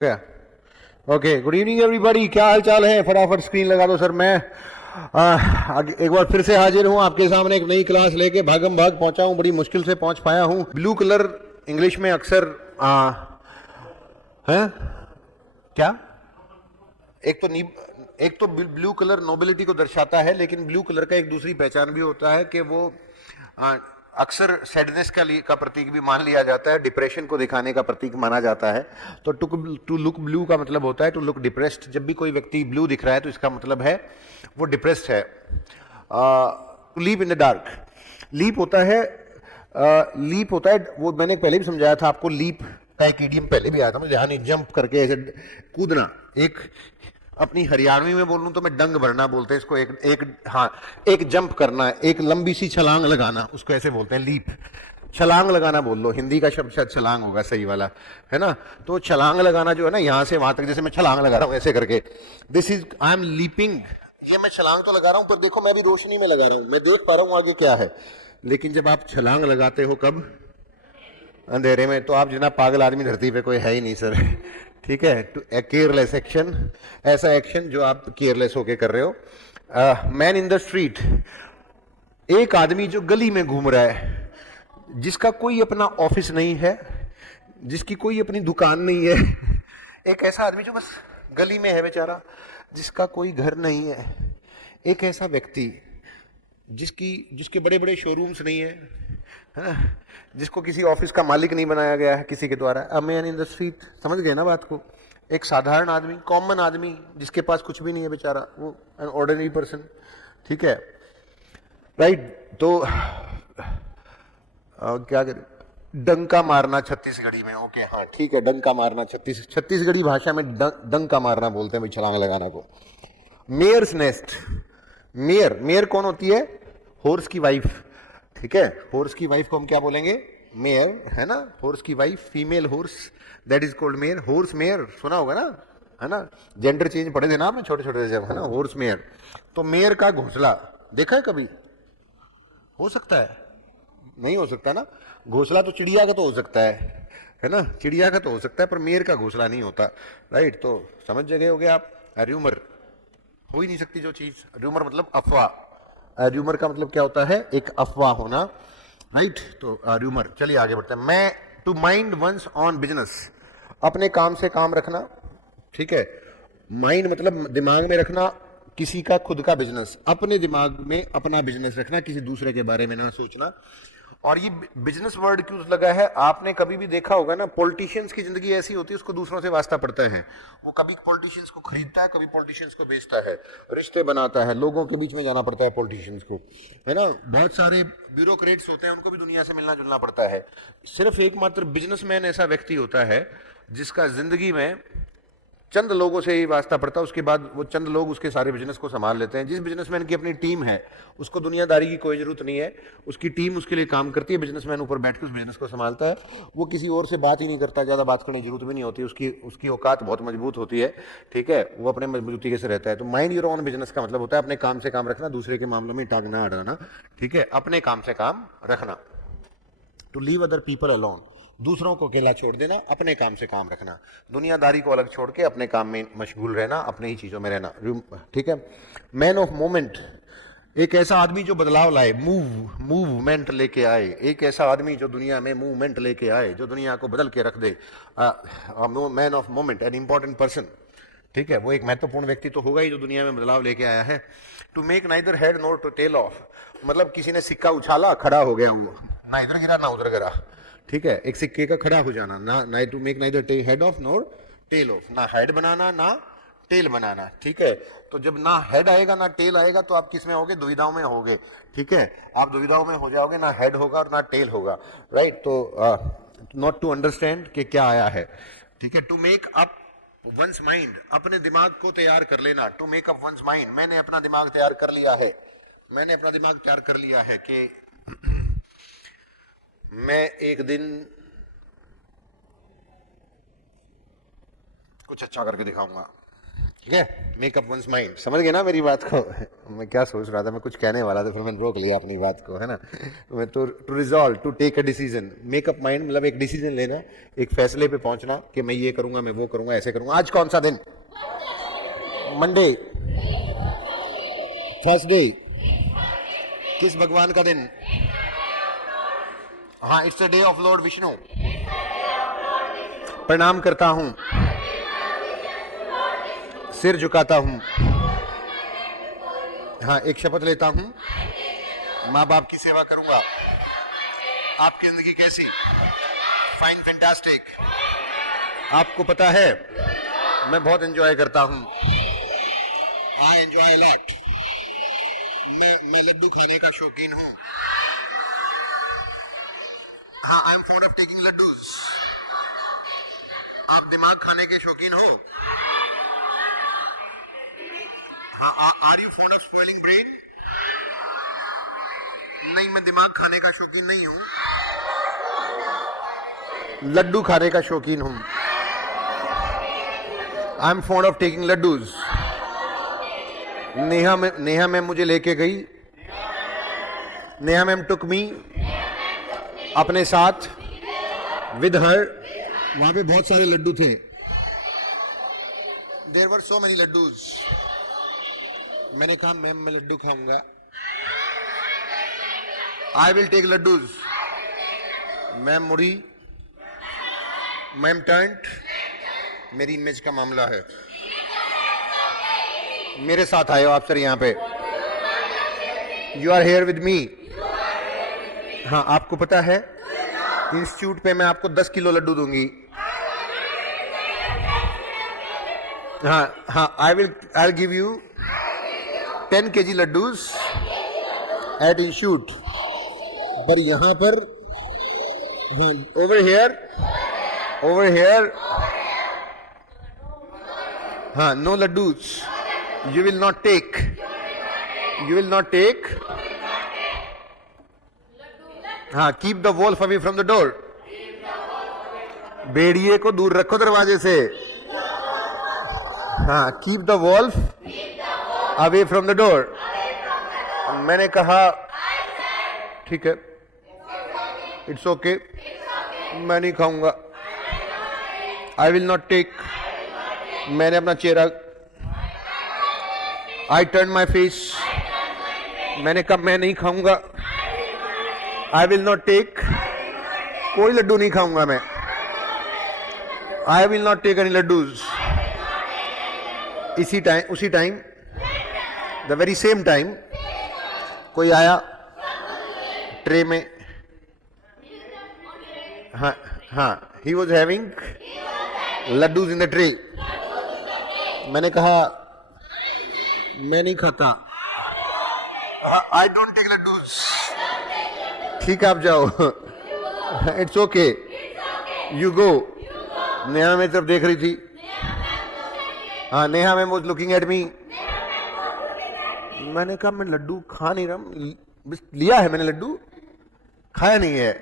क्या? Okay, good evening everybody, क्या हाल चाल है? फटाफट स्क्रीन लगा दो सर। मैं एक बार फिर से हाजिर हूं आपके सामने एक नई क्लास लेके। भागम भाग पहुंचा हूं, बड़ी मुश्किल से पहुंच पाया हूं। ब्लू कलर इंग्लिश में अक्सर है क्या? एक तो एक तो ब्लू कलर नोबिलिटी को दर्शाता है, लेकिन ब्लू कलर का एक दूसरी पहचान भी होता है कि वो आ, अक्सर सैडनेस का प्रतीक भी मान लिया जाता है, डिप्रेशन को दिखाने का प्रतीक माना जाता है। तो टू लुक ब्लू का मतलब होता है टू लुक डिप्रेस्ड। जब भी कोई व्यक्ति ब्लू दिख रहा है तो इसका मतलब है वो डिप्रेस्ड है। To leap in the dark, leap होता है लीप होता है, वो मैंने पहले भी समझाया था आपको। लीप का एक इडियम पहले भी आया था मुझे, यानी जंप करके ऐसे कूदना। एक अपनी हरियाणवी में बोलूं तो मैं डंग भरना बोलते हैं इसको। एक जंप करना, एक लंबी सी छलांग लगाना, उसको ऐसे बोलते हैं लीप। छलांग लगाना बोल लो, हिंदी का शब्द शायद छलांग होगा सही वाला, है ना? तो छलांग लगाना जो है ना, यहां से वहां तक, जैसे मैं छलांग लगा रहा हूं ऐसे करके, this is I am leaping. ये मैं छलांग तो लगा रहा हूं, पर देखो मैं भी रोशनी में लगा रहा हूं, मैं देख पा रहा हूं आगे क्या है। लेकिन जब आप छलांग लगाते हो कब? अंधेरे में। तो आप जितना पागल आदमी धरती पे कोई है ही नहीं सर। ठीक है, टू केयरलेस एक्शन, ऐसा एक्शन जो आप केयरलेस होके कर रहे हो। मैन इन द स्ट्रीट, एक आदमी जो गली में घूम रहा है, जिसका कोई अपना ऑफिस नहीं है, जिसकी कोई अपनी दुकान नहीं है। एक ऐसा आदमी जो बस गली में है बेचारा, जिसका कोई घर नहीं है। एक ऐसा व्यक्ति जिसके बड़े बड़े शोरूम्स नहीं है ना? जिसको किसी ऑफिस का मालिक नहीं बनाया गया है किसी के द्वारा। A man in the street, समझ गए ना बात को? एक साधारण आदमी, कॉमन आदमी, जिसके पास कुछ भी नहीं है बेचारा, वो एन ऑर्डिनरी पर्सन। ठीक है, राइट? तो क्या करें? डंका मारना छत्तीसगढ़ी में। ओके, हाँ ठीक है, डंका मारना छत्तीसगढ़ी भाषा में डंका मारना बोलते हैं भाई, छलांग लगाना को। मेयर्स नेस्ट, मेयर, मेयर कौन होती है? हॉर्स की वाइफ। ठीक है, हॉर्स की वाइफ को हम क्या बोलेंगे? मेयर, है ना? हॉर्स की wife, female horse, that is called mayor. Horse mayor सुना होगा ना, है ना? जेंडर चेंज पढ़े थे ना आपने छोटे छोटे जब, है ना? Horse mayor. तो मेयर का घोंसला देखा है कभी? हो सकता है, नहीं हो सकता ना? घोंसला तो चिड़िया का तो हो सकता है ना? चिड़िया का तो हो सकता है, पर मेयर का घोंसला नहीं होता। राइट? तो समझ गए होगे आप। र्यूमर, हो ही नहीं सकती जो चीज। र्यूमर मतलब अफवाह। र्यूमर का मतलब क्या होता है? एक अफवाह होना। राइट? तो र्यूमर। चलिए आगे बढ़ते हैं। मैं, to mind one's on business, अपने काम से काम रखना। ठीक है, माइंड मतलब दिमाग में रखना किसी का खुद का बिजनेस, अपने दिमाग में अपना बिजनेस रखना, किसी दूसरे के बारे में ना सोचना। और ये बिजनेस वर्ड क्यों लगा है? आपने कभी भी देखा होगा ना, पॉलिटिशियंस की जिंदगी ऐसी होती है, उसको दूसरों से वास्ता पड़ता है। वो कभी पॉलिटिशियंस को खरीदता है, कभी पॉलिटिशियंस को बेचता है, रिश्ते बनाता है, लोगों के बीच में जाना पड़ता है पॉलिटिशियंस को, है ना? बहुत सारे ब्यूरोक्रेट्स होते हैं, उनको भी दुनिया से मिलना जुलना पड़ता है। सिर्फ एकमात्र बिजनेसमैन ऐसा व्यक्ति होता है जिसका जिंदगी में चंद लोगों से ही वास्ता पड़ता है, उसके बाद वो चंद लोग उसके सारे बिजनेस को संभाल लेते हैं। जिस बिजनेसमैन की अपनी टीम है, उसको दुनियादारी की कोई जरूरत नहीं है, उसकी टीम उसके लिए काम करती है, बिजनेसमैन ऊपर बैठ के उस बिजनेस को संभालता है। वो किसी और से बात ही नहीं करता, ज़्यादा बात करने की जरूरत भी नहीं होती, उसकी उसकी औकात बहुत मजबूत होती है। ठीक है, वो अपने मजबूती से रहता है। तो माइंड योर ओन बिजनेस का मतलब होता है अपने काम से काम रखना, दूसरे के मामलों में टांग ना अड़ाना। ठीक है, अपने काम से काम रखना। To leave other people alone, दूसरों को अकेला छोड़ देना, अपने काम से काम रखना। दुनियादारी को अलग छोड़ के अपने काम में मशगूल रहना, अपने ही चीज़ों में रहना। ठीक है। मैन ऑफ मोमेंट, एक ऐसा आदमी जो बदलाव लाए, मूवमेंट लेके आए। एक ऐसा आदमी जो दुनिया में मूवमेंट लेके आए, जो दुनिया को बदल के रख दे। Man of moment, an important person. ठीक है, वो एक महत्वपूर्ण व्यक्ति तो होगा ही जो दुनिया में बदलाव लेके आया है। To make neither head nor to tail of, मतलब किसी ने सिक्का उछाला, खड़ा हो गया वो, ना इधर गिरा ना उधर गिरा। ठीक है, एक सिक्के का खड़ा हो जाना, ना ना to make neither head of nor tail of, ना हेड बनाना ना टेल बनाना। ठीक है, तो जब ना हेड आएगा ना टेल आएगा तो आप किस में होगे? दुविधाओं में होगे। ठीक है, आप दुविधाओं में हो जाओगे, ना हेड होगा और ना टेल होगा। राइट? तो नॉट टू अंडरस्टैंड कि क्या आया है। ठीक है, to make up one's mind, अपने दिमाग को तैयार कर लेना। To make up one's mind, मैंने अपना दिमाग तैयार कर लिया है, मैंने अपना दिमाग तैयार कर लिया है कि मैं एक दिन कुछ अच्छा करके दिखाऊंगा। ठीक है, मेकअप वंस माइंड, समझ गए ना मेरी बात को? मैं क्या सोच रहा था, मैं कुछ कहने वाला था फिर मैंने रोक लिया अपनी बात को, है ना? मैं to resolve, to take a decision, make up mind मतलब एक डिसीजन लेना, एक फैसले पे पहुंचना कि मैं ये करूंगा, मैं वो करूंगा, ऐसे करूंगा। आज कौन सा दिन? मंडे, थर्सडे, किस भगवान का दिन? हाँ, it's the day of Lord Vishnu. प्रणाम करता हूं, सिर झुकाता हूं। हाँ, एक शपथ लेता हूं, माँ बाप की सेवा करूंगा। आपकी जिंदगी कैसी? Fine, fantastic. आपको पता है मैं बहुत एंजॉय करता हूं, आई एंजॉय लॉट। मैं लड्डू खाने का शौकीन हूं। हाँ, I am fond of taking laddoos. आप दिमाग खाने के शौकीन हो? हाँ, are you fond of spoiling brain? नहीं, मैं दिमाग खाने का शौकीन नहीं हूं, लड्डू खाने का शौकीन हूं। I am fond of taking laddoos. Neha ma'am मुझे लेके गई, नेहा मैम टुक मी अपने साथ विद हर। वहां पे बहुत सारे लड्डू थे, there were so many laddoos. मैंने कहा मैम मैं लड्डू खाऊंगा, I will take laddoos. Ma'am मुड़ी, मैम टर्न्ड, मेरी इमेज का मामला है। मेरे साथ आए हो आप सर यहाँ पे, you are here with me. हाँ, आपको पता है इंस्टीट्यूट पे मैं आपको 10 किलो लड्डू दूंगी। हाँ, I will give you 10 kg laddoos at institute. पर यहाँ पर ओवर हेयर हाँ, no laddoos, you will not take, हाँ, keep the wolf away from the door. भेड़िए को दूर रखो दरवाजे से। हाँ, keep the wolf away from the door. मैंने कहा ठीक है, इट्स ओके, मैं नहीं खाऊंगा, आई विल नॉट टेक। मैंने अपना चेहरा, आई टर्न माई फेस, मैंने कहा मैं नहीं खाऊंगा, आई विल नॉट टेक, कोई लड्डू नहीं खाऊंगा मैं, I will not take any laddoos. उसी time the very same time कोई आया ट्रे में। हाँ, he was having laddoos in the tray. मैंने कहा मैं नहीं खाता, आई डोंट टेक लड्डूज। ठीक है, आप जाओ, it's okay, you go. Neha मेरी तरफ देख रही थी। हाँ, Neha ma'am was looking at me. मैंने कहा मैं लड्डू खा नहीं रहा, लिया है मैंने लड्डू, खाया नहीं है।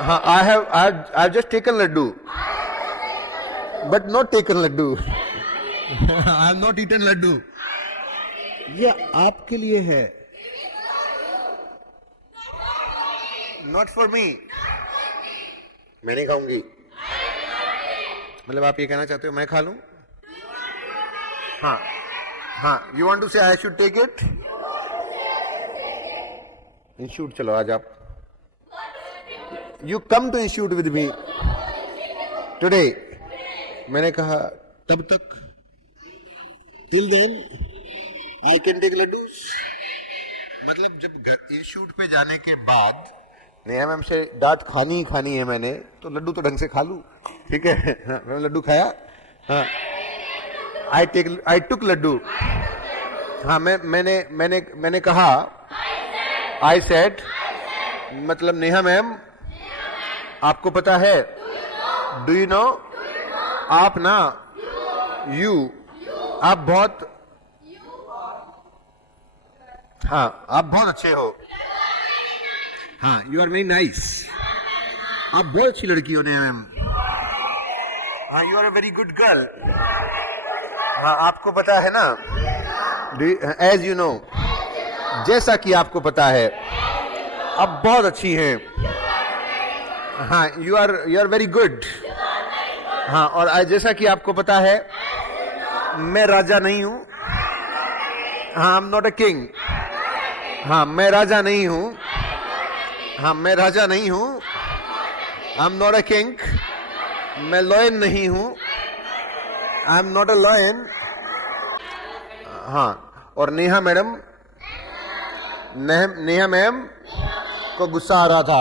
हाँ, I have just taken laddoo but not taken laddoo. I have not eaten laddoo. ये आपके लिए है, नॉट फॉर मी। मैं नहीं खाऊंगी। मतलब आप ये कहना चाहते हो मैं खा लूं? हाँ, you want to say I should take it? Institute चलो आज आप, you come to institute with me today. मैंने कहा तब तक, till then I can take laddoos. मतलब जब इंस्टीट्यूट पे जाने के बाद नेहा मैम से डांट खानी ही खानी है मैंने, तो लड्डू तो ढंग से खा लूं, ठीक है? हाँ, मैंने लड्डू खाया। हाँ, आई टुक लड्डू। हाँ, मैंने कहा, आई सेड, मतलब नेहा मैम आपको पता है, डू यू नो, आप ना, आप बहुत, हाँ, आप बहुत अच्छे हो। हाँ, यू आर वेरी नाइस, आप बहुत अच्छी लड़की हो नेहा मैम। हाँ, you are a very good girl. हाँ आपको पता है ना, एज यू नो, जैसा कि आपको पता है, अब बहुत अच्छी हैं। हाँ, यू आर वेरी गुड। हाँ, और जैसा कि आपको पता है, मैं राजा नहीं हूं। हाँ, I am not a king. हाँ, मैं राजा नहीं हूं। हाँ, मैं राजा नहीं हूं। I am not a king. मैं लॉयन नहीं हूं। I am not a lion. हाँ, और नेहा मैडम, नेहा मैम को गुस्सा आ रहा था।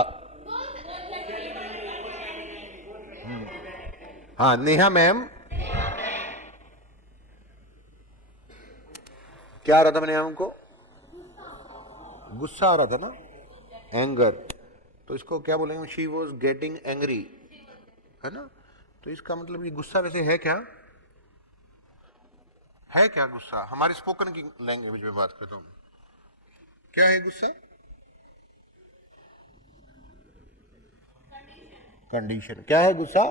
हाँ, नेहा मैम, क्या आ रहा था नेहा मैम को? गुस्सा आ रहा था ना, एंगर। तो इसको क्या बोलेंगे? शी वॉज गेटिंग एंग्री, है ना? तो इसका मतलब ये गुस्सा वैसे है क्या? है क्या गुस्सा? हमारी स्पोकन की लैंग्वेज में बात करता हूं, क्या है गुस्सा? कंडीशन। क्या है गुस्सा?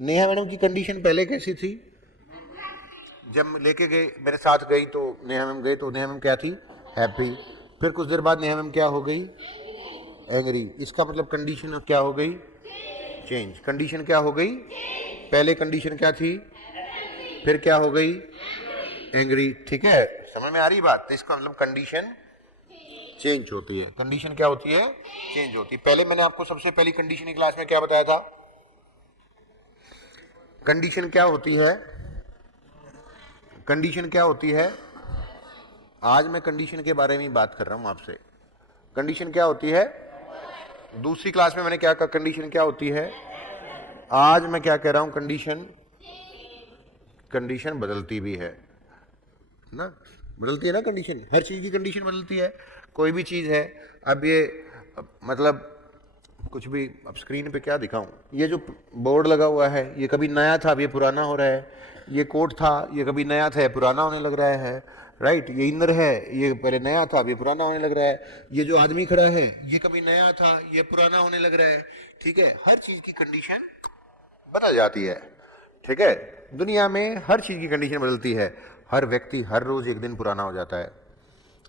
नेहा मैडम की कंडीशन पहले कैसी थी? जब लेके गए, मेरे साथ गई तो नेहा मैम गए तो नेहा मैम क्या थी? हैप्पी। फिर कुछ देर बाद नेहा मैम क्या हो गई? एंग्री। इसका मतलब कंडीशन क्या हो गई? चेंज। कंडीशन क्या हो गई? पहले कंडीशन क्या थी, फिर क्या हो गई? एंग्री। ठीक है, समझ में आ रही बात? तो इसका मतलब कंडीशन चेंज होती है। कंडीशन क्या होती है? चेंज होती है। पहले मैंने आपको सबसे पहली कंडीशन की क्लास में क्या बताया था? कंडीशन क्या होती है? कंडीशन क्या होती है? आज मैं कंडीशन के बारे में बात कर रहा हूं आपसे। कंडीशन क्या होती है? दूसरी क्लास में मैंने क्या कहा? कंडीशन क्या होती है? आज मैं क्या कह रहा हूं? कंडीशन बदलती भी है ना, बदलती है ना कंडीशन। हर चीज की कंडीशन बदलती है। कोई भी चीज है, अब ये मतलब कुछ भी, अब स्क्रीन पे क्या दिखाऊं? ये जो बोर्ड लगा हुआ है, ये कभी नया था, अब ये पुराना हो रहा है। ये कोट था, ये कभी नया था, पुराना होने लग रहा है। राइट, ये इनर है, ये पहले नया था, अब ये पुराना होने लग रहा है। ये जो आदमी खड़ा है, ये कभी नया था, ये पुराना होने लग रहा है। ठीक है, हर चीज की कंडीशन बदल जाती है। ठीक है, दुनिया में हर चीज की कंडीशन बदलती है। हर व्यक्ति हर रोज एक दिन पुराना हो जाता है।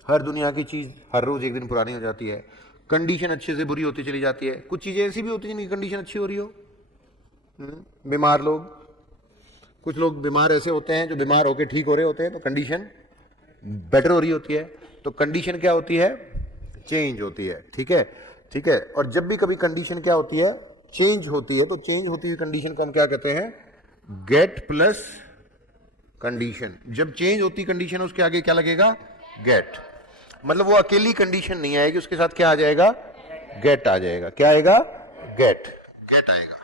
हर दुनिया की चीज हर रोज एक दिन पुरानी हो जाती है। कंडीशन अच्छे से बुरी होती चली जाती है। कुछ चीजें ऐसी भी होती हैं जिनकी कंडीशन अच्छी हो रही हो। बीमार लोग, कुछ लोग बीमार ऐसे होते हैं जो बीमार होकर ठीक हो रहे होते हैं, तो कंडीशन बेटर हो रही होती है। तो कंडीशन क्या होती है? चेंज होती है। ठीक है, ठीक है। और जब भी कभी कंडीशन क्या होती है? चेंज होती है। तो चेंज होती हुई कंडीशन को हम क्या कहते हैं? Gate plus condition. जब चेंज होती कंडीशन, उसके आगे क्या लगेगा? गेट। मतलब वो अकेली कंडीशन नहीं आएगी, उसके साथ क्या आ जाएगा? गेट आ जाएगा। क्या आएगा? गेट। गेट आएगा।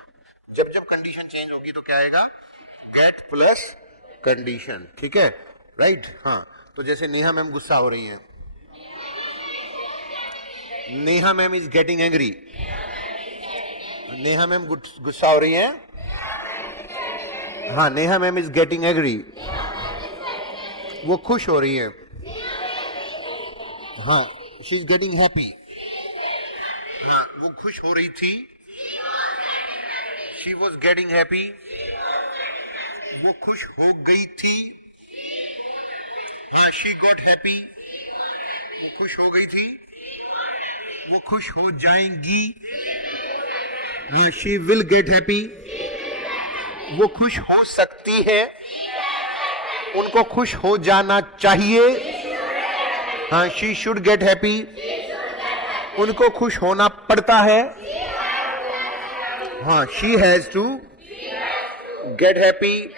जब जब कंडीशन चेंज होगी तो क्या आएगा? Gate plus condition. ठीक है, राइट। हाँ, तो जैसे नेहा मैम गुस्सा हो रही हैं, Neha ma'am is getting angry. Neha ma'am गुस्सा हो रही हैं। हाँ, Neha ma'am is getting angry, वो खुश हो रही हैं। हाँ, शी इज गेटिंग हैप्पी। हाँ, वो खुश हो रही थी। शी वॉज गेटिंग हैप्पी, वो खुश हो गई थी। हाँ, शी गॉट हैप्पी, वो खुश हो गई थी। वो खुश हो जाएंगी। हाँ, शी विल गेट हैप्पी, वो खुश हो सकती है। उनको खुश हो जाना चाहिए। हाँ, शी शुड गेट हैप्पी, उनको खुश होना पड़ता है। हाँ, she has to get happy,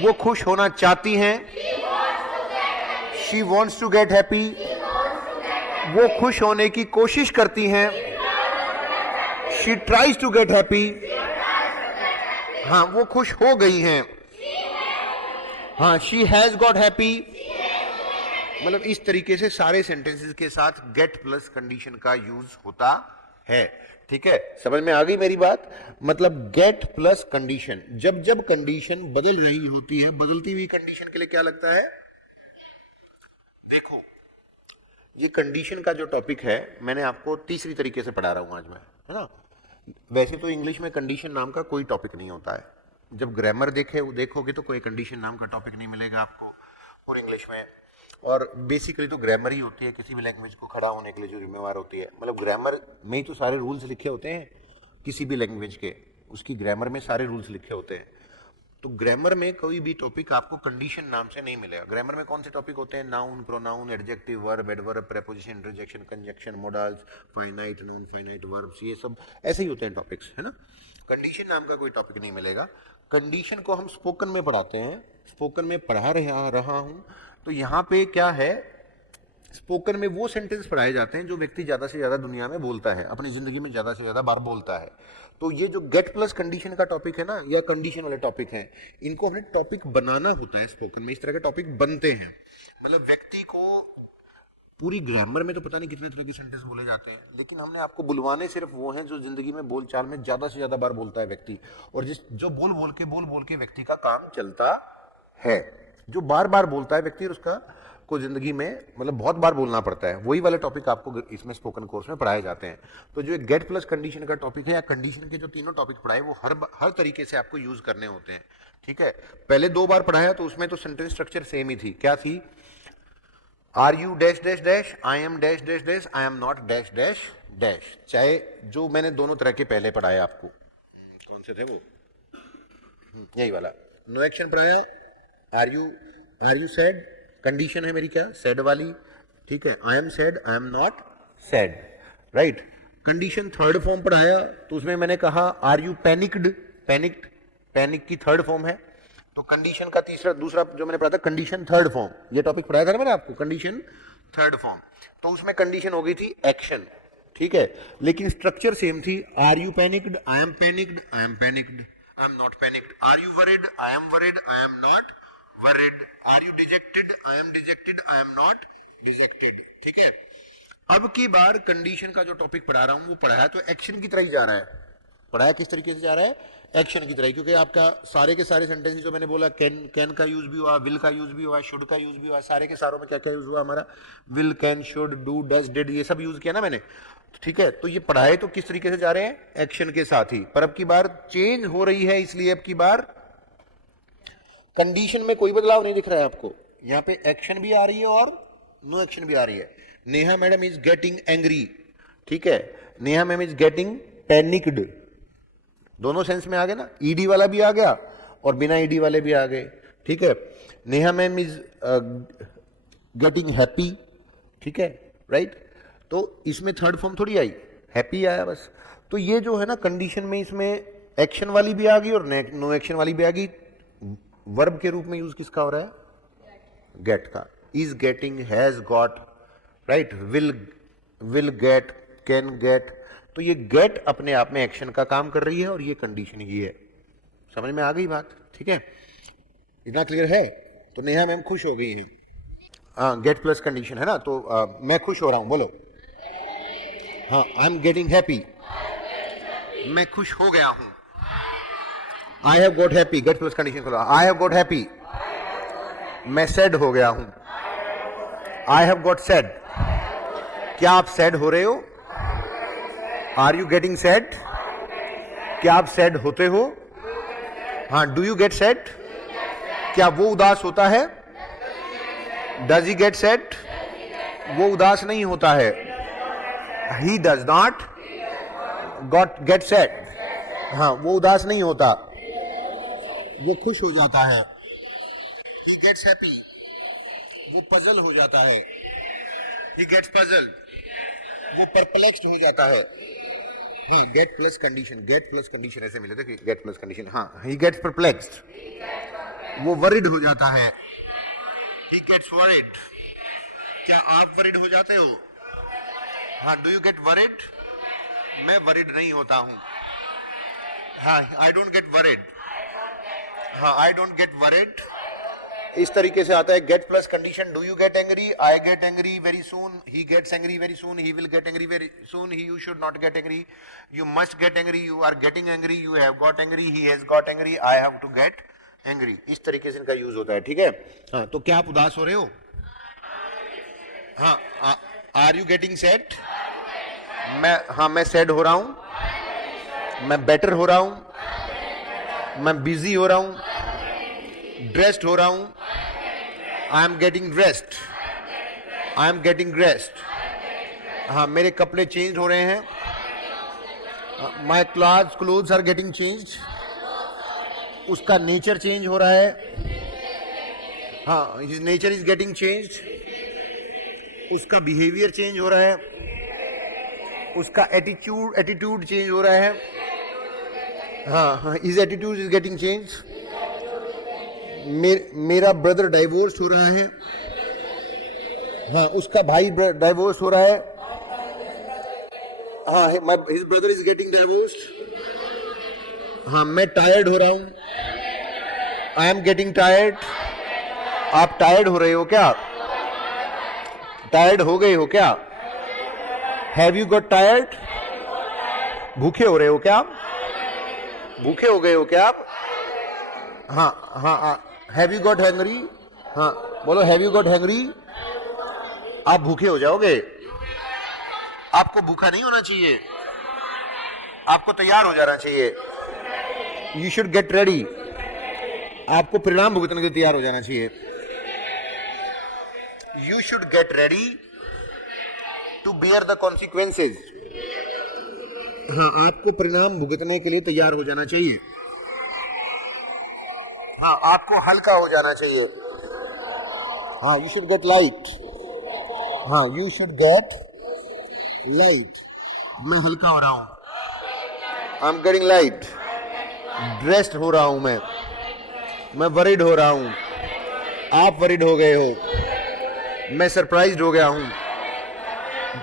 वो खुश होना चाहती हैं। She wants to get happy, वो खुश होने की कोशिश करती हैं। She tries to get happy, हाँ वो खुश हो गई हैं। हाँ, शी हैज गॉट हैप्पी। मतलब इस तरीके से सारे सेंटेंसेस के साथ गेट प्लस कंडीशन का यूज होता है। ठीक है, समझ में आ गई मेरी बात? मतलब गेट प्लस कंडीशन, जब जब कंडीशन बदल रही होती है, बदलती हुई कंडीशन के लिए क्या लगता है? देखो, ये कंडीशन का जो टॉपिक है, मैंने आपको तीसरी तरीके से पढ़ा रहा हूं आज मैं, है ना। वैसे तो इंग्लिश में कंडीशन नाम का कोई टॉपिक नहीं होता है, जब ग्रामर देखोगे तो कोई कंडीशन नाम का टॉपिक नहीं मिलेगा आपको और इंग्लिश में। और बेसिकली तो ग्रामर ही होती है किसी भी लैंग्वेज को खड़ा होने के लिए जो जिम्मेवार होती है। मतलब ग्रामर में ही तो सारे रूल्स लिखे होते हैं किसी भी लैंग्वेज के, उसकी ग्रामर में सारे रूल्स लिखे होते हैं। तो ग्रामर में कोई भी टॉपिक आपको कंडीशन नाम से नहीं मिलेगा। ग्रामर में कौन से टॉपिक होते हैं? Noun, pronoun, adjective, verb, adverb, preposition, interjection, conjunction, modals, finite, non finite verbs, ये सब ऐसे ही होते हैं टॉपिक्स, है ना। कंडीशन नाम का कोई टॉपिक नहीं मिलेगा। कंडीशन को हम स्पोकन में पढ़ाते हैं, स्पोकन में पढ़ा रहा हूँ। तो यहाँ पे क्या है, स्पोकन में वो सेंटेंस पढ़ाए जाते हैं जो व्यक्ति ज़्यादा से ज़्यादा दुनिया में बोलता है, अपनी ज़िंदगी में ज़्यादा से ज़्यादा बार बोलता है। तो ये जो गेट प्लस कंडीशन का टॉपिक है ना, या कंडीशन वाले टॉपिक हैं, इनको हमें टॉपिक बनाना होता है स्पोकन में। इस तरह के टॉपिक बनते हैं। मतलब व्यक्ति को पूरी ग्रामर में तो पता नहीं कितने तरह के सेंटेंस बोले जाते हैं, लेकिन हमने आपको बुलवाने सिर्फ वो हैं जो जिंदगी में बोलचाल में ज़्यादा से ज़्यादा बार बोलता है व्यक्ति, और जो बोल बोल के व्यक्ति का काम चलता है, जो बार बार बोलता है व्यक्ति और उसका को जिंदगी में मतलब बहुत बार बोलना पड़ता है, वही वाले टॉपिक आपको इसमें स्पोकन कोर्स में पढ़ाए जाते हैं। तो जो एक गेट प्लस कंडीशन का टॉपिक है, या कंडीशन के जो तीनों टॉपिक पढ़ाए, वो हर तरीके से आपको यूज करने होते हैं। ठीक है, पहले 2 बार पढ़ाया तो उसमें तो सेंटेंस स्ट्रक्चर सेम ही थी। क्या थी? Are you dash dash dash, I am dash dash dash, I am not dash dash dash. चाहे जो मैंने दोनों तरह के पहले पढ़ाया आपको, कौन से थे वो, यही वाला। नो एक्शन पढ़ाया, आर यू सैड, कंडीशन है मेरी क्या, सैड वाली। ठीक है, I am sad, I am not sad, right. Condition third form पढ़ाया तो उसमें मैंने कहा आर यू पैनिक्ड, पैनिक की थर्ड फॉर्म है। तो कंडीशन का दूसरा जो मैंने पढ़ा था कंडीशन थर्ड फॉर्म, ये टॉपिक पढ़ाया था ना मैंने आपको, कंडीशन थर्ड फॉर्म। तो उसमें कंडीशन हो गई थी एक्शन। ठीक है, लेकिन स्ट्रक्चर सेम थी। Are you panicked, I am panicked, I am panicked, I am not panicked. Are you worried, I am worried, I am not worried. Are you dejected? I am dejected. I am not dejected. ठीक है, अब की बार condition का जो topic पढ़ा रहा हूं वो पढ़ाया तो एक्शन की तरह ही जा रहा है। पढ़ाया किस तरीके से जा रहा है? एक्शन की तरह, क्योंकि आपका सारे के सारे सेंटेंस जो मैंने बोला, कैन का यूज भी हुआ, विल का यूज भी हुआ, शुड का यूज भी हुआ, सारे के सारों में क्या क्या यूज हुआ हमारा, will, can, should, do, does, did, ये सब यूज किया ना मैंने। ठीक है, तो ये पढ़ाए तो किस तरीके से जा रहे हैं? एक्शन के साथ ही। पर अब की बार चेंज हो रही है, इसलिए अब की बार कंडीशन में कोई बदलाव नहीं दिख रहा है आपको। यहाँ पे एक्शन भी आ रही है और नो एक्शन भी आ रही है। Neha madam is getting angry. ठीक है, Neha ma'am is getting panicked, दोनों सेंस में आ गए ना, ईडी वाला भी आ गया और बिना ईडी वाले भी आ गए। ठीक है, Neha ma'am is getting happy. ठीक है, राइट। तो इसमें थर्ड फॉर्म थोड़ी आई, हैप्पी आया बस। तो ये जो है ना कंडीशन में, इसमें एक्शन वाली भी आ गई और नो एक्शन वाली भी आ गई। वर्ब के रूप में यूज किसका हो रहा है? गेट का। Is getting, has got, right, will get, can get. तो ये गेट अपने आप में एक्शन का काम कर रही है और ये कंडीशन ही है। समझ में आ गई बात? ठीक है, इतना क्लियर है? तो नेहा मैम खुश हो गई है। गेट प्लस कंडीशन है ना, तो मैं खुश हो रहा हूं, बोलो। हाँ, आई एम गेटिंग हैप्पी, मैं खुश हो गया हूं। I have got happy, gate plus condition खोलो। आई हैव गॉट हैप्पी, मैं सैड हो गया हूं। आई हैव गॉट सैड, क्या आप सैड हो रहे हो? आर यू गेटिंग सैड, क्या आप सैड होते हो? हाँ, डू यू गेट सैड, क्या वो उदास होता है? डज ही गेट सैड, वो उदास नहीं होता है। He does not get sad, हाँ वो उदास नहीं होता, वो खुश हो जाता है। He gets happy, वो पजल हो जाता है। He gets puzzled, वो परप्लेक्स्ड हो जाता है। हाँ, गेट प्लस कंडीशन ऐसे मिले थे कि गेट प्लस कंडीशन। हाँ, he gets perplexed, वो वरिड हो जाता है। He gets worried, क्या आप वरिड हो जाते हो? हाँ, do you get worried, मैं वरिड नहीं होता हूँ। हाँ, I don't get worried, हाँ I don't get worried। इस तरीके से आता है get plus condition. Do you get angry, I get angry very soon, he gets angry very soon, he will get angry very soon, he you should not get angry, you must get angry, you are getting angry, you have got angry, he has got angry, I have to get angry. इस तरीके से इनका use होता है। ठीक है, हाँ, तो क्या आप उदास हो रहे हो? हाँ, आर यू गेटिंग सैड, मैं सैड हो रहा हूं, मैं बेटर हो रहा हूं, मैं बिजी हो रहा हूं, ड्रेस्ड हो रहा हूं, I am getting dressed, I am getting dressed. हाँ, मेरे कपड़े चेंज हो रहे हैं, my clothes are getting change. उसका नेचर चेंज हो रहा है, हाँ, his nature is getting change. उसका बिहेवियर चेंज हो रहा है, उसका एटीट्यूड चेंज हो रहा है, हाँ, his attitude is getting change. मेरा ब्रदर डाइवोर्स हो रहा है, हाँ, उसका भाई डाइवोर्स हो रहा है, हाँ, his brother is getting divorced. हाँ, मैं टायर्ड हो रहा हूं, आई एम गेटिंग टायर्ड। आप टायर्ड हो रहे हो क्या? टायर्ड हो गए हो क्या? Have you got tired? भूखे हो रहे हो क्या? भूखे हो गए हो क्या आप? हाँ हाँ, हैव यू गॉट हैंगरी? हाँ बोलो, हैव यू गॉट हैंगरी? आप भूखे हो जाओगे। आपको भूखा नहीं होना चाहिए, आपको तैयार हो जाना चाहिए। You should get ready. आपको परिणाम भुगतने के लिए तैयार हो जाना चाहिए। You should get ready to bear the consequences. हाँ, आपको परिणाम भुगतने के लिए तैयार हो जाना चाहिए। हाँ, आपको हल्का हो जाना चाहिए। हाँ, यू शुड गेट लाइट। हाँ, यू शुड गेट लाइट। मैं हल्का हो रहा हूं, I am getting light. Dressed हो रहा हूं मैं वरीड हो रहा हूं, आप वरीड हो गए हो, मैं सरप्राइज्ड हो गया हूं।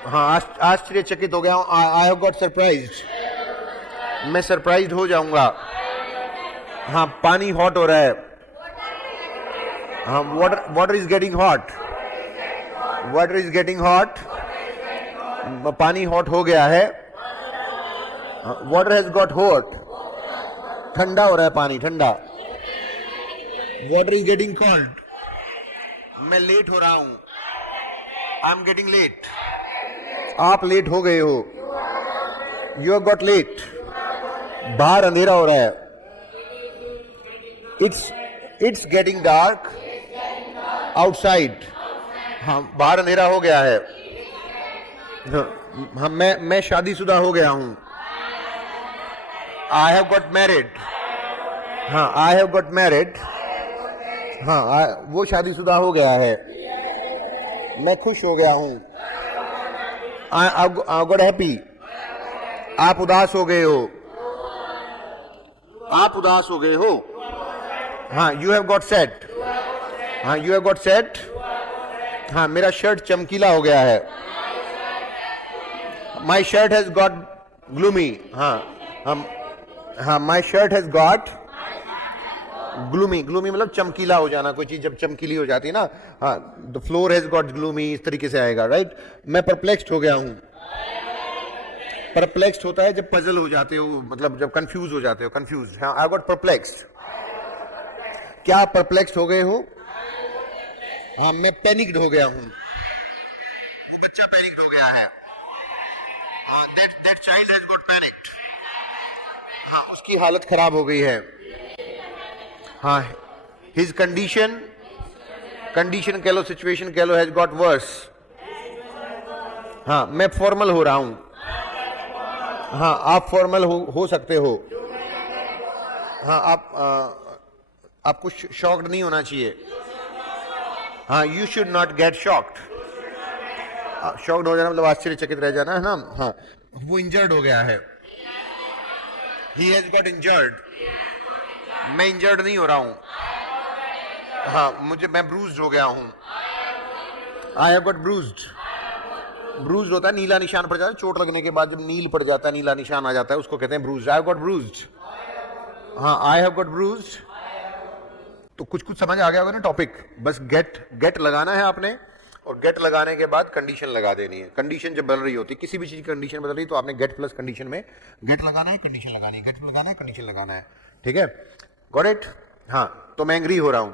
हाँ, आश्चर्यचकित हो गया हूं, आई हैव गॉट सरप्राइज्ड। मैं सरप्राइज्ड हो जाऊंगा। हाँ, पानी हॉट हो रहा है, हाँ, water is getting hot, water is getting hot. पानी हॉट हो गया है, वाटर हैज गॉट हॉट। ठंडा हो रहा है पानी, ठंडा। Water is getting cold. मैं लेट हो रहा हूं, आई एम गेटिंग लेट। आप लेट हो गए हो, यू हैव गॉट लेट। बाहर अंधेरा हो रहा है, इट्स गेटिंग डार्क आउटसाइड। हाँ, बाहर अंधेरा हो गया है। हाँ, मैं शादीशुदा हो गया हूं, आई हैव गॉट मैरिड। हाँ, आई हैव गॉट मैरिड। हाँ, वो शादीशुदा हो गया है। मैं खुश हो गया हूं, आई गॉट हैप्पी। आप उदास हो गए हो, आप उदास हो गए हो। हाँ, यू हैव गॉट सैड। हाँ, यू हैव गॉट सैड। हाँ, मेरा शर्ट चमकीला हो गया है, my shirt has got gloomy. हाँ, my shirt has got gloomy. Gloomy मतलब चमकीला हो जाना, कोई चीज जब चमकीली हो जाती है ना। हाँ, the floor has got gloomy, इस तरीके से आएगा, राइट। मैं परप्लेक्स्ड हो गया हूं। परप्लेक्स्ड होता है जब पजल हो जाते हो, मतलब जब कंफ्यूज हो जाते हो, कंफ्यूज। हाँ, आई गॉट परप्लेक्स्ड। क्या आप परप्लेक्स्ड हो गए हो? हाँ, मैं पैनिक्ड हो गया हूं, बच्चा पैनिक्ड हो गया है। हाँ, that child has got panicked। हाँ, उसकी हालत खराब हो गई है। हाँ, his condition कह लो, सिचुएशन कह लो, has got worse। हाँ, मैं फॉर्मल हो रहा हूं। हाँ, आप फॉर्मल हो सकते हो। हाँ, आपको शॉक्ड नहीं होना चाहिए। हाँ, you should not get shocked. Shocked हो जाना मतलब आश्चर्यचकित रह जाना है ना। हाँ, वो इंजर्ड हो गया है, he has got injured। मैं इंजर्ड नहीं हो रहा हूं। हाँ, मैं ब्रूज्ड हो गया हूं, I have got bruised। Bruised होता है, नीला निशान पड़ जाता है, चोट लगने के बाद जब नील पड़ जाता है, नीला निशान आ जाता है, उसको कहते हैं bruised. I have got bruised। हाँ, I have got bruised। तो कुछ समझ आ गया होगा ना टॉपिक। बस गेट लगाना है आपने, और गेट लगाने के बाद कंडीशन लगा देनी है। कंडीशन जब बदल रही होती है, किसी भी चीज की कंडीशन बदल रही है, तो आपने गेट प्लस कंडीशन में गेट लगाना है, कंडीशन लगानी है, गेट लगाना है, कंडीशन लगाना है। ठीक है, गॉट इट। हाँ, तो मैं एंग्री हो रहा हूं,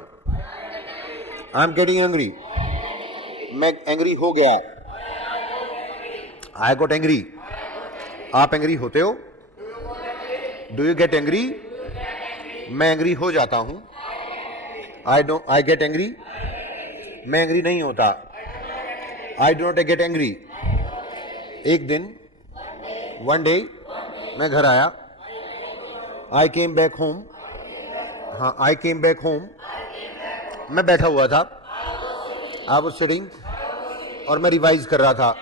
आई एम गेटिंग एंग्री। मैं एंग्री हो गया, आई गॉट एंग्री। आप एंग्री होते हो? Do you get angry? मैं एंग्री हो जाता हूँ, आई गेट एंग्री, मैं एंग्री नहीं होता, I do not get angry. एक दिन, वन डे, मैं घर आया, आई केम बैक होम, हाँ आई केम बैक होम, मैं बैठा हुआ था, आई वॉज सिटिंग, और मैं रिवाइज कर रहा था,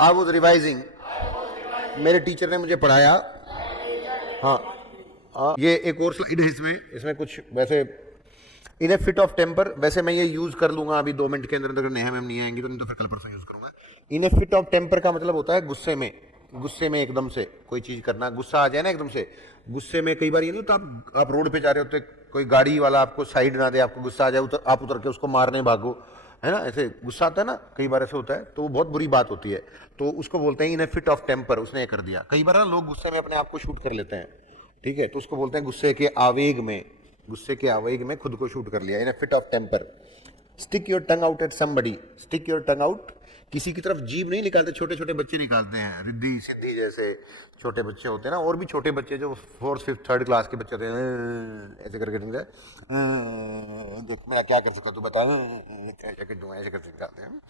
आई वॉज रिवाइजिंग, मेरे टीचर ने मुझे पढ़ाया। हाँ, ये एक और स्लाइड है, इसमें कुछ वैसे इन ए फिट ऑफ टेम्पर, वैसे मैं ये यूज कर लूंगा अभी 2 मिनट के अंदर, अगर नेहा मैम नहीं आएंगी तो नहीं तो फिर कल परसों यूज करूंगा। इन ए फिट ऑफ टेम्पर का मतलब होता है गुस्से में एकदम से कोई चीज करना, गुस्सा आ जाए ना एकदम से, गुस्से में कई बार ये नहीं होता, आप रोड पे जा रहे होते, कोई गाड़ी वाला आपको साइड ना दे, आपको गुस्सा आ जाए, आप उतर के उसको मारने भागो, है ना, ऐसे गुस्सा आता है ना, कई बार ऐसे होता है, तो वो बहुत बुरी बात होती है, तो उसको बोलते हैं इन ए फिट ऑफ टेम्पर, उसने ये कर दिया। कई बार ना लोग गुस्से में अपने आप को शूट कर लेते हैं, ठीक है, तो उसको बोलते हैं गुस्से के आवेग में खुद को शूट कर लिया, in a fit of temper. Stick your tongue out at somebody, stick your tongue out, किसी की तरफ जीभ नहीं निकालते, छोटे छोटे बच्चे निकालते हैं, रिद्धि सिद्धि जैसे छोटे बच्चे होते हैं ना, और भी छोटे बच्चे जो 4th 5th 3rd क्लास के बच्चे होते हैं, ऐसे करके देख मैं क्या कर सकता, तू बता, ऐसे कर दूंगा, ऐसे करके निकालते हैं।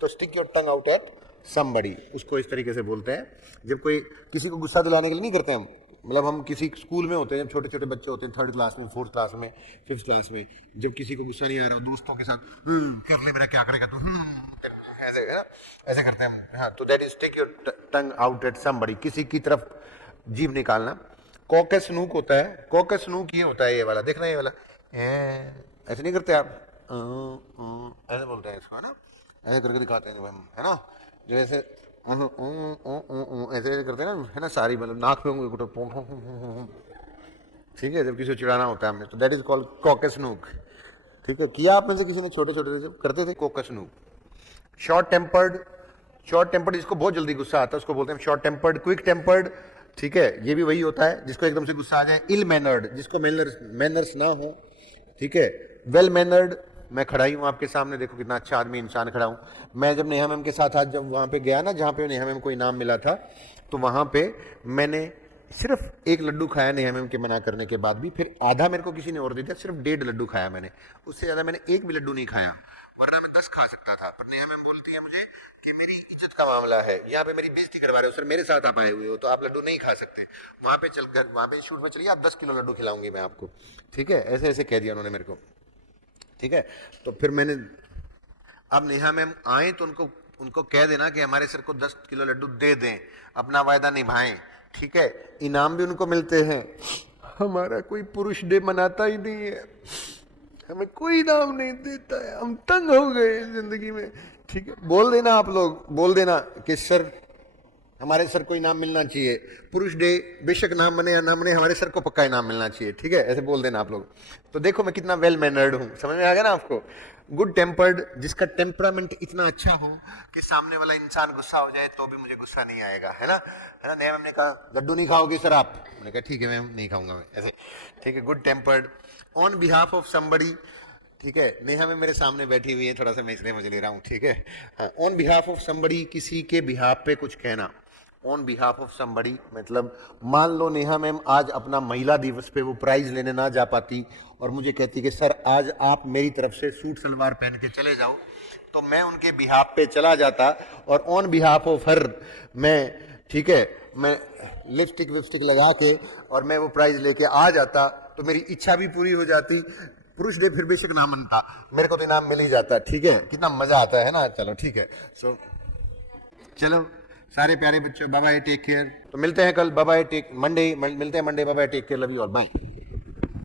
तो stick your tongue out at somebody, उसको इस तरीके से बोलते हैं, जब कोई किसी को गुस्सा दिलाने के लिए नहीं करते हम, मतलब हम किसी स्कूल में होते हैं, जब छोटे छोटे बच्चे होते हैं 3rd क्लास में, 4th क्लास में, 5th क्लास में, जब किसी को गुस्सा नहीं आ रहा, दोस्तों के साथ कर ले, मेरा क्या करेगा तू, ऐसे है ना, ऐसे करते हैं हम। हाँ, तो that is take your tongue out at somebody, किसी की तरफ जीभ निकालना। कॉकस नूक होता है, कॉकस नूक ये होता है, ये वाला देखना, ये वाला ऐसे नहीं करते आप, ऐसे बोलते हैं इसको, है ना, ऐसे करके दिखाते हैं हम, है ना, जो ऐसे ऐसे करते हैं ना, है ना, सारी मतलब नाक पे होंगे, ठीक है, जब किसी को चिढ़ाना होता है हमने, तो that is called caucus nook, ठीक है, किया आपने से किसी ने, छोटे छोटे जब करते थे कॉकस नूक। शॉर्ट टेम्पर्ड जिसको बहुत जल्दी गुस्सा आता है उसको बोलते हैं शॉर्ट टेम्पर्ड, क्विक टेम्पर्ड, ठीक है, ये भी वही होता है जिसको एकदम से गुस्सा आ जाए। इल मैनर्ड, जिसको मैनर्स ना हो, ठीक है। वेल मैनर्ड, मैं खड़ा ही हूँ आपके सामने, देखो कितना अच्छा आदमी इंसान खड़ा हूँ। मैं जब नेहा मैम के साथ आज जब वहाँ पे गया ना, जहाँ पे नेहा मैम को इनाम मिला था, तो वहाँ पे मैंने सिर्फ एक लड्डू खाया नेहा मैम के मना करने के बाद भी, फिर आधा मेरे को किसी ने और दे दिया, सिर्फ 1.5 लड्डू खाया मैंने, उससे ज़्यादा मैंने एक भी लड्डू नहीं खाया, वरना मैं 10 खा सकता था। पर नेहा मैम बोलती है मुझे कि मेरी इज्जत का मामला है, यहाँ पे मेरी बेइज्जती करवा रहे हो सर, मेरे साथ आप आए हुए हो तो आप लड्डू नहीं खा सकते, वहाँ पे चलकर वहाँ पे शूट में चलिए, आप 10 किलो लड्डू खिलाऊंगी मैं आपको, ठीक है, ऐसे ऐसे कह दिया उन्होंने मेरे को, ठीक है। तो फिर मैंने, अब नेहा मैम आए तो उनको कह देना कि हमारे सर को 10 किलो लड्डू दे दें, अपना वायदा निभाएं, ठीक है। इनाम भी उनको मिलते हैं, हमारा कोई पुरुष डे मनाता ही नहीं है, हमें कोई इनाम नहीं देता है, हम तंग हो गए जिंदगी में, ठीक है। बोल देना, आप लोग बोल देना कि सर हमारे सर को इनाम मिलना चाहिए, पुरुष डे बेशक नाम बने या ना बने, हमारे सर को पक्का इनाम मिलना चाहिए, ठीक है, ऐसे बोल देना आप लोग। तो देखो मैं कितना वेल मैनर्ड हूँ, समझ में आ गया ना आपको। गुड टेम्पर्ड, जिसका टेम्परामेंट इतना अच्छा हो कि सामने वाला इंसान गुस्सा हो जाए तो भी मुझे गुस्सा नहीं आएगा, है ना, है ना। नेहा मैम ने कहा लड्डू नहीं खाओगे सर आप, मैंने कहा ठीक है मैम नहीं खाऊंगा मैं, ऐसे, ठीक है। Good tempered. On behalf of somebody, ठीक है, नेहा में मेरे सामने बैठी हुई है, थोड़ा सा मैं इसलिए मजे ले रहा हूँ, ठीक है। ऑन बिहाफ ऑफ समबडी, किसी के बिहाफ पे कुछ कहना। ऑन बिहाफ ऑफ समबडी मतलब मान लो नेहा मैम आज अपना महिला दिवस पे वो प्राइज लेने ना जा पाती और मुझे कहती कि सर आज आप मेरी तरफ से सूट सलवार पहन के चले जाओ, तो मैं उनके बिहाफ पे चला जाता और ऑन बिहाफ ऑफ हर मैं, ठीक है, मैं लिपस्टिक विपस्टिक लगा के और मैं वो प्राइज लेके आ जाता, तो मेरी इच्छा भी पूरी हो जाती। पुरुष डे फिर बेशक ना मनता, मेरे को तो इनाम मिल ही जाता, ठीक है। कितना मजा आता है ना, चलो ठीक है। सो चलो सारे प्यारे बच्चों, बाय बाय, टेक केयर। तो मिलते हैं कल, बाय बाय, टेक मंडे, मिलते हैं Monday, bye bye, take care, love you all, bye.